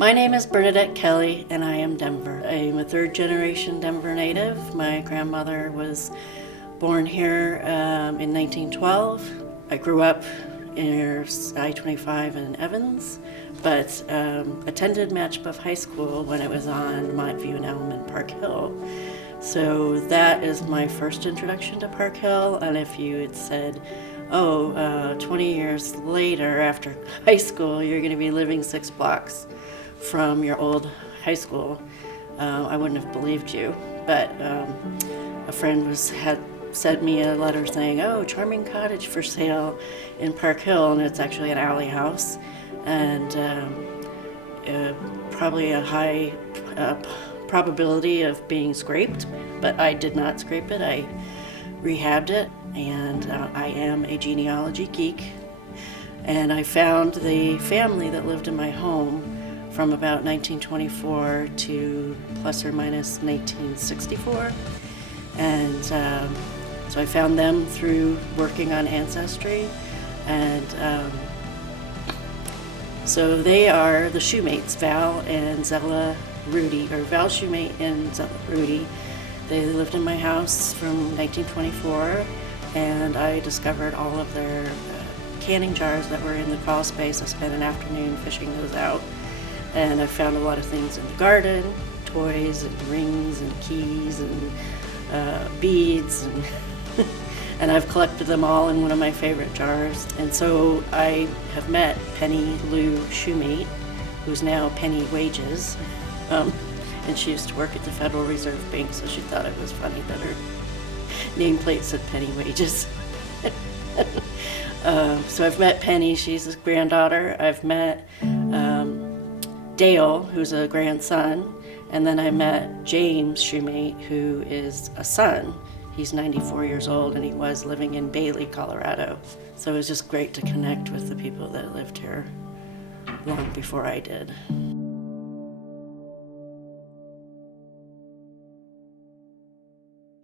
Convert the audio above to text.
My name is Bernadette Kelly, and I am Denver. I am a third-generation Denver native. My grandmother was born here in 1912. I grew up near I-25 in Evans, but attended Matchbuff High School when it was on Montview and Elm in Park Hill. So that is my first introduction to Park Hill, and if you had said, 20 years later after high school, you're going to be living 6 blocks from your old high school, I wouldn't have believed you. But a friend had sent me a letter saying, charming cottage for sale in Park Hill, and it's actually an alley house, and probably a high probability of being scraped, but I did not scrape it. I rehabbed it, and I am a genealogy geek, and I found the family that lived in my home from about 1924 to plus or minus 1964. And so I found them through working on Ancestry. And so they are the Shoemates, Val and Zella Rudy, or Val Shoemate and Zella Rudy. They lived in my house from 1924, and I discovered all of their canning jars that were in the crawl space. I spent an afternoon fishing those out. And I found a lot of things in the garden, toys and rings and keys and beads, and, and I've collected them all in one of my favorite jars. And so I have met Penny Lou Shoemate, who's now Penny Wages, and she used to work at the Federal Reserve Bank, so she thought it was funny that her nameplate said Penny Wages. So I've met Penny, she's a granddaughter. I've met Dale, who's a grandson, and then I met James Shoemate, who is a son. He's 94 years old, and he was living in Bailey, Colorado. So it was just great to connect with the people that lived here long before I did.